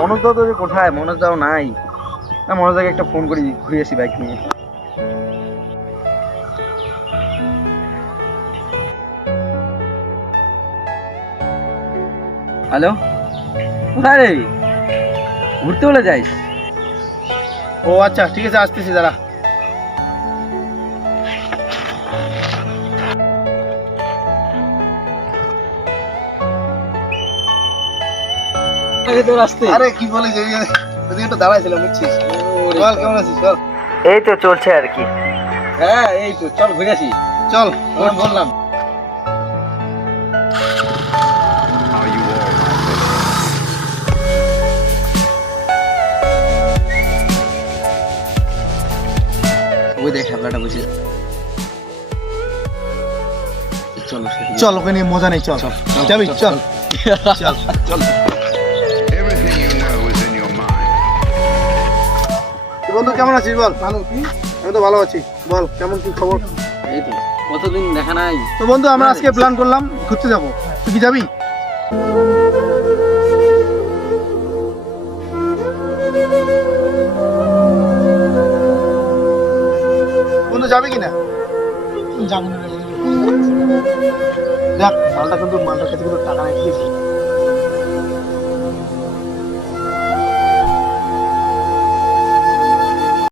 মনোজ দাও তো কোথায়? মনোজ দাও নাই। না, মনোজ দাকে একটা ফোন করি, ঘুরে আসি বাইক নিয়ে। হ্যালো, কোথায় রে? ঘুরতে বলে যাইস? ও আচ্ছা, ঠিক আছে, আসতেছি দাঁড়া। তোর আসতে? আরে কি বলিস, ওই একটু দাঁড়াইছিলাম, বুঝছিস? বল কেমন আছিস? চল। এই তো চলছে আর কি। হ্যাঁ এই তো, চল ঘুরে আসি। চল বললাম। ওই দেখ হ্যাবলাটা বুঝি। চলো চল, ওকে নিয়ে মজা নেই, চল যাবি, চল চল চল। Everything you know is in your mind. বন্ধু কেমন আছিস বল? ভালো। আমি তো ভালো আছি। বল কেমন কি খবর? এই তো, কতদিন দেখা নাই। তো বন্ধু আমরা আজকে প্ল্যান করলাম ঘুরতে যাব, তুই কি যাবি? বন্ধু যাবি কিনা? যাবো না। দেখ মালটা কিন্তু, মালটার কাছে কিন্তু টাকা নাই, ঠিক আছে?